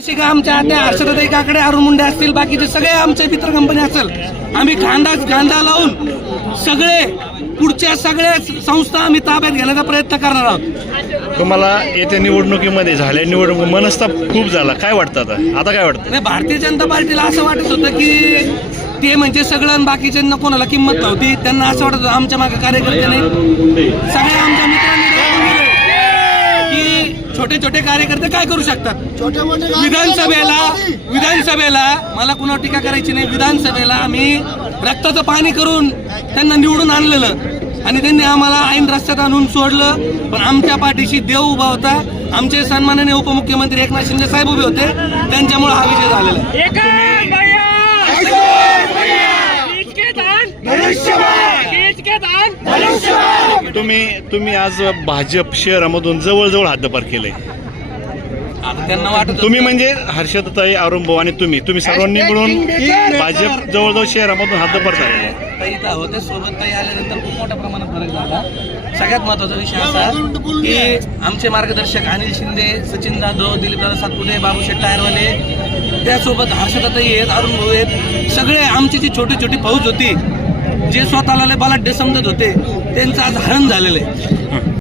आमच्या आत्या हर्षदाताई काकडे, अरुण मुंडे असतील, बाकीचे सगळे आमचे मित्र कंपनी असेल, आम्ही कांदा लावून सगळे पुढच्या सगळ्या संस्था आम्ही ताब्यात घेण्याचा प्रयत्न करणार आहोत. तुम्हाला येत्या निवडणुकीमध्ये झाल्या निवडणूक मनस्ताप खूप झाला, काय वाटतं आता काय वाटतं? नाही, भारतीय जनता पार्टीला असं वाटत होतं की ते म्हणजे सगळं आणि बाकीच्यांना कोणाला किंमत नव्हती. त्यांना असं वाटत होतं आमच्या मागे कार्यकर्ते नाही. सगळे आमच्या मित्रांनी दाखवून दिलं की छोटे छोटे कार्यकर्ते काय करू शकतात. विधानसभेला मला कुणावर टीका करायची नाही. विधानसभेला आम्ही रक्ताचं पाणी करून त्यांना निवडून आणलेलं आणि त्यांनी आम्हाला ऐन रस्त्यात आणून सोडलं. पण आमच्या पाठीशी देव उभा होता. आमचे सन्माननीय उपमुख्यमंत्री एकनाथ शिंदे साहेब उभे होते. त्यांच्यामुळे हा विजय झालेला आहे. तुम्ही आज भाजप शहरामधून जवळजवळ हद्दपार केलंय. त्यांना वाटत तुम्ही म्हणजे हर्षदाताई, अरुण भाऊ आणि तुम्ही सर्वांनी मिळून भाजप जवळजवळ शहरामधून हद्दपार झाले. इथं होते सोबत ताई आल्यानंतर खूप मोठ्या प्रमाणात फरक झाला. सगळ्यात महत्वाचा विषय असा की आमचे मार्गदर्शक अनिल शिंदे, सचिन जाधव, दिलीपदादा सातपुते, बाबूशेठ टायरवाले, त्यासोबत हर्षदाताई आहेत, अरुण भाऊ आहेत. सगळे आमची जी छोटी छोटी फौज होती, जे स्वतःला बलाढ्य समजत होते, त्यांचं आज हरण झालेलं आहे.